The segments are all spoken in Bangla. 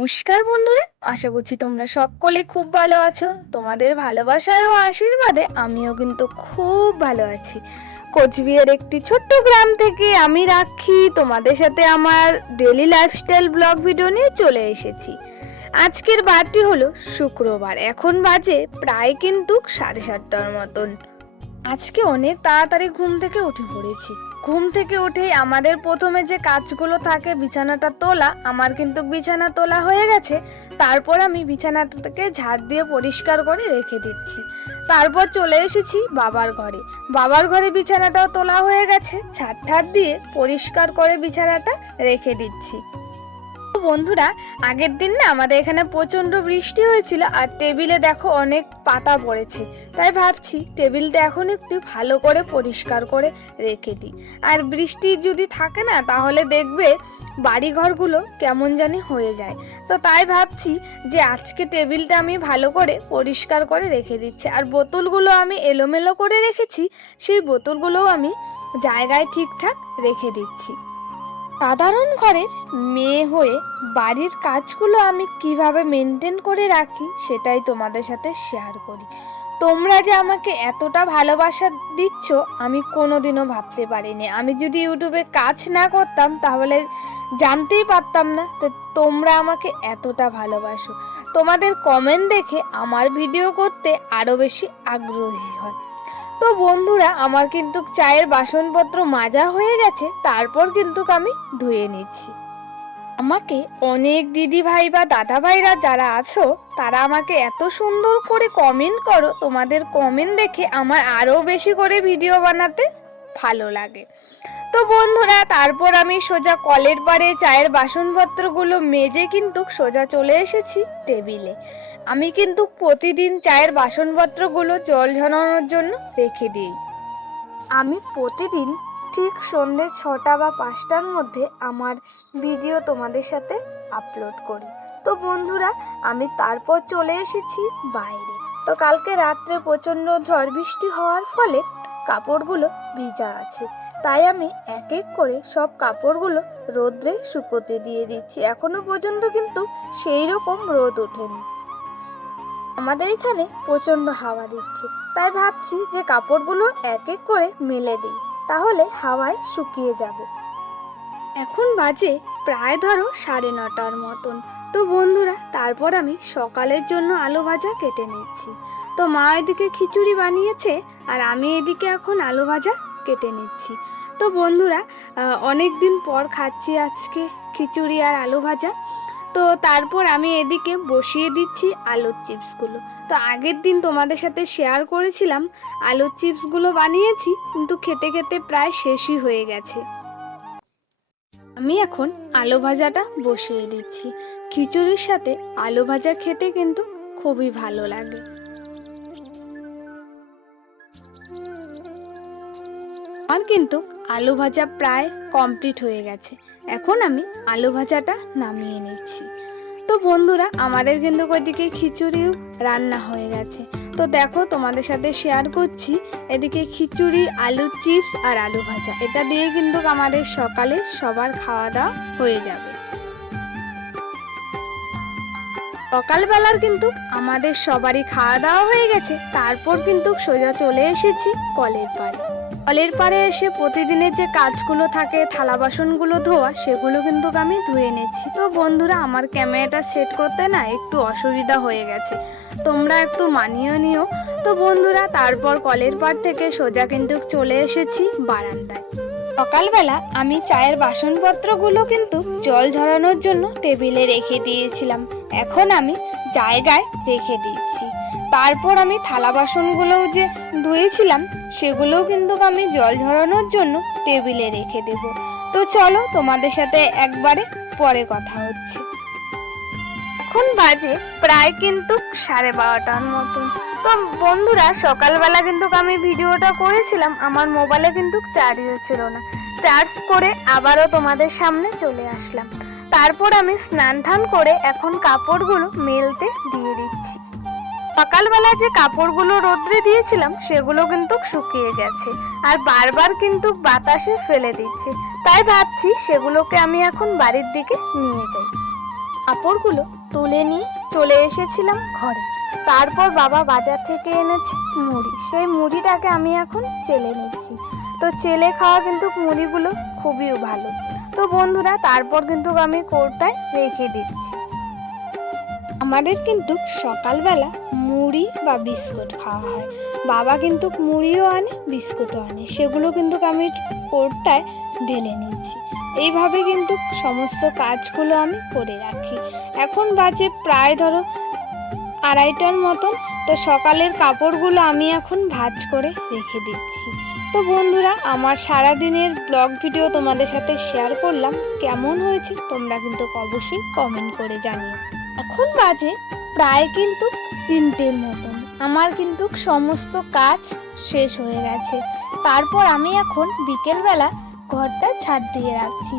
নমস্কার বন্ধুরা, আশা করছি তোমরা সকলে খুব ভালো আছো। তোমাদের ভালোবাসার ও আশীর্বাদে আমিও কিন্তু খুব ভালো আছি। কোচবিহার একটি ছোট্ট গ্রাম থেকে আমি রাখি, তোমাদের সাথে আমার ডেলি লাইফস্টাইল ব্লগ ভিডিও নিয়ে চলে এসেছি। আজকের বারটি হলো শুক্রবার, এখন বাজে প্রায় কিন্তু সাড়ে সাতটার মতন। আজকে অনেক তাড়াতাড়ি ঘুম থেকে উঠে পড়েছি। ঘুম থেকে উঠেই আমাদের প্রথমে যে কাজগুলো থাকে, বিছানাটা তোলা, আমার কিন্তু বিছানা তোলা হয়ে গেছে। তারপর আমি বিছানাটাকে ঝাড় দিয়ে পরিষ্কার করে রেখে দিচ্ছি। তারপর চলে এসেছি বাবার ঘরে। বাবার ঘরে বিছানাটাও তোলা হয়ে গেছে। ঝাড় ঠাড় দিয়ে পরিষ্কার করে বিছানাটা রেখে দিচ্ছি। বন্ধুরা, আগের দিন না আমাদের এখানে প্রচণ্ড বৃষ্টি হয়েছিল আর টেবিলে দেখো অনেক পাতা পড়েছে। তাই ভাবছি টেবিলটা এখন একটু ভালো করে পরিষ্কার করে রেখে দিই। আর বৃষ্টি যদি থাকে না, তাহলে দেখবে বাড়িঘরগুলো কেমন জানি হয়ে যায়। তো তাই ভাবছি যে আজকে টেবিলটা আমি ভালো করে পরিষ্কার করে রেখে দিচ্ছি। আর বোতলগুলো আমি এলোমেলো করে রেখেছি, সেই বোতলগুলোও আমি জায়গায় ঠিকঠাক রেখে দিচ্ছি। সাধারণ ঘরের মেয়ে হয়ে বাড়ির কাজগুলো আমি কীভাবে মেনটেন করে রাখি সেটাই তোমাদের সাথে শেয়ার করি। তোমরা যে আমাকে এতটা ভালোবাসা দিচ্ছ, আমি কোনোদিনও ভাবতে পারিনি। আমি যদি ইউটিউবে কাজ না করতাম, তাহলে জানতেই পারতাম না তো তোমরা আমাকে এতটা ভালোবাসো। তোমাদের কমেন্ট দেখে আমার ভিডিও করতে আরও বেশি আগ্রহী হয়। তো বন্ধুরা, আমার কিন্তু চায়ের বাসনপত্র মাজা হয়ে গেছে, তারপর কিন্তু আমি ধুয়ে নিচ্ছি। আমাকে অনেক দিদি ভাই বা দাদা ভাইরা যারা আছো, তারা আমাকে এত সুন্দর করে কমেন্ট করো, তোমাদের কমেন্ট দেখে আমার আরও বেশি করে ভিডিও বানাতে ভালো লাগে। তো বন্ধুরা, তারপর আমি সোজা কলের পারে চায়ের বাসনপত্রগুলো মেজে কিন্তু সোজা চলে এসেছি টেবিলে। আমি কিন্তু প্রতিদিন চায়ের বাসনপত্রগুলো জল ঝরানোর জন্য রেখে দিই। আমি প্রতিদিন ঠিক সন্ধে ছটা বা পাঁচটার মধ্যে আমার ভিডিও তোমাদের সাথে আপলোড করি। তো বন্ধুরা, আমি তারপর চলে এসেছি বাইরে। তো কালকে রাত্রে প্রচণ্ড ঝড় বৃষ্টি হওয়ার ফলে কাপড়গুলো ভিজা আছে। তাই আমি এক এক করে সব কাপড়গুলো রোদ্রে শুকোতে দিয়ে দিচ্ছি। এখনও পর্যন্ত কিন্তু সেই রকম রোদ ওঠেনি। আমাদের এখানে প্রচণ্ড হাওয়া দিচ্ছে। তাই ভাবছি যে কাপড়গুলো এক এক করে মেলে দিই, তাহলে হাওয়ায় শুকিয়ে যাবে। এখন বাজে প্রায় ধরো সাড়ে নটার মতন। তো বন্ধুরা, তারপর আমি সকালের জন্য আলু ভাজা কেটে নিচ্ছি। তো মা এদিকে খিচুড়ি বানিয়েছে আর আমি এদিকে এখন আলু ভাজা কেটে নিচ্ছি। তো বন্ধুরা অনেক দিন পর খাচ্ছি আজকে খিচুড়ি আর আলু ভাজা। তো তারপর আমি এদিকে বসিয়ে দিচ্ছি আলুর চিপসগুলো। তো আগের দিন তোমাদের সাথে শেয়ার করেছিলাম, আলুর চিপসগুলো বানিয়েছি, কিন্তু খেতে খেতে প্রায় শেষই হয়ে গেছে। আমি এখন আলু ভাজাটা বসিয়ে দিচ্ছি। খিচুড়ির সাথে আলু ভাজা খেতে কিন্তু খুবই ভালো লাগে। আমার কিন্তু আলু ভাজা প্রায় কমপ্লিট হয়ে গেছে। এখন আমি আলু ভাজাটা নামিয়ে নিচ্ছি। তো বন্ধুরা, আমাদের কিন্তু ওইদিকে খিচুড়িও রান্না হয়ে গেছে। তো দেখো, তোমাদের সাথে শেয়ার করছি। এদিকে খিচুড়ি, আলু চিপস আর আলু ভাজা। এটা দিয়ে কিন্তু আমাদের সকালে সবার খাওয়া দাওয়া হয়ে যাবে। সকালবেলার কিন্তু আমাদের সবারই খাওয়া দাওয়া হয়ে গেছে। তারপর কিন্তু সোজা চলে এসেছি কলের পাড়ে। কলের পাড়ে এসে প্রতিদিনের যে কাজগুলো থাকে, থালা বাসনগুলো ধোয়া, সেগুলো কিন্তু আমি ধুয়ে নিচ্ছি। তো বন্ধুরা, আমার ক্যামেরাটা সেট করতে না একটু অসুবিধা হয়ে গেছে। তোমরা একটু মানিয়ে নিও। তো বন্ধুরা, তারপর কলের পাড় থেকে সোজা কিন্তু চলে এসেছি বারান্দায়। সকালবেলা আমি চায়ের বাসনপত্রগুলো কিন্তু জল ঝরানোর জন্য টেবিলে রেখে দিয়েছিলাম। এখন আমি জায়গায় রেখে দিচ্ছি। তারপর আমি থালা বাসনগুলোও যে ধুয়েছিলাম সেগুলোও কিন্তু আমি জল ঝরানোর জন্য টেবিলে রেখে দেব। তো চলো তোমাদের সাথে একবারে পরে কথা হচ্ছে। এখন বাজে প্রায় কিন্তু সাড়ে বারোটার মতন। তো বন্ধুরা, সকালবেলা কিন্তু আমি ভিডিওটা করেছিলাম, আমার মোবাইলে কিন্তু চার্জও ছিল না। চার্জ করে আবারও তোমাদের সামনে চলে আসলাম। তারপর আমি স্নান ধান করে এখন কাপড়গুলো মেলতে দিয়ে দিচ্ছি। সকালবেলা যে কাপড়গুলো রোদ্রে দিয়েছিলাম, সেগুলো কিন্তু শুকিয়ে গেছে। আর বারবার কিন্তু বাতাসে ফেলে দিচ্ছে। তাই ভাবছি সেগুলোকে আমি এখন বাড়ির দিকে নিয়ে যাই। কাপড়গুলো তুলে নিয়ে চলে এসেছিলাম ঘরে। তারপর বাবা বাজার থেকে এনেছে মুড়ি। সেই মুড়িটাকে আমি এখন চেলে নিচ্ছি। তো চেলে খাওয়া কিন্তু মুড়িগুলো খুবই ভালো। তো বন্ধুরা, তারপর কিন্তু আমি কোরটায় রেখে দিচ্ছি। আমাদের কিন্তু সকালবেলা মুড়ি বা বিস্কুট খাওয়া হয়। বাবা কিন্তু মুড়িও আনে, বিস্কুটও আনে। সেগুলো কিন্তু আমি কোরটায় ঢেলে নিচ্ছি। এইভাবে কিন্তু সমস্ত কাজগুলো আমি করে রাখি। এখন বাজে প্রায় ধরো আড়াইটার মতন। তো সকালের কাপড়গুলো আমি এখন ভাজ করে রেখে দিচ্ছি। তো বন্ধুরা, আমার সারাদিনের ব্লগ ভিডিও তোমাদের সাথে শেয়ার করলাম। কেমন হয়েছে তোমরা কিন্তু অবশ্যই কমেন্ট করে জানিও। এখন বাজে প্রায় কিন্তু তিনটের মতন। আমার কিন্তু সমস্ত কাজ শেষ হয়ে গেছে। তারপর আমি এখন বিকেলবেলা ঘরটা ছাদ দিয়ে রাখছি।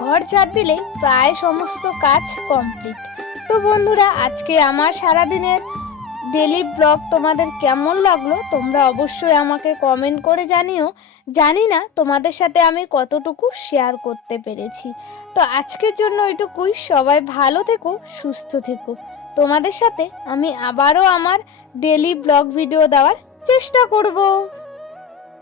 ঘর ছাদ দিলেই প্রায় সমস্ত কাজ কমপ্লিট। তো বন্ধুরা, আজকে আমার সারাদিনের ডেলি ব্লগ তোমাদের কেমন লাগল, তোমরা অবশ্যই আমাকে কমেন্ট করে জানিও। জানি না তোমাদের সাথে আমি কতটুকু শেয়ার করতে পেরেছি। তো আজকের জন্য এটুকুই, সবাই ভালো থেকো, সুস্থ থেকো। তোমাদের সাথে আমি আবারও আমার ডেলি ব্লগ ভিডিও দেওয়ার চেষ্টা করব।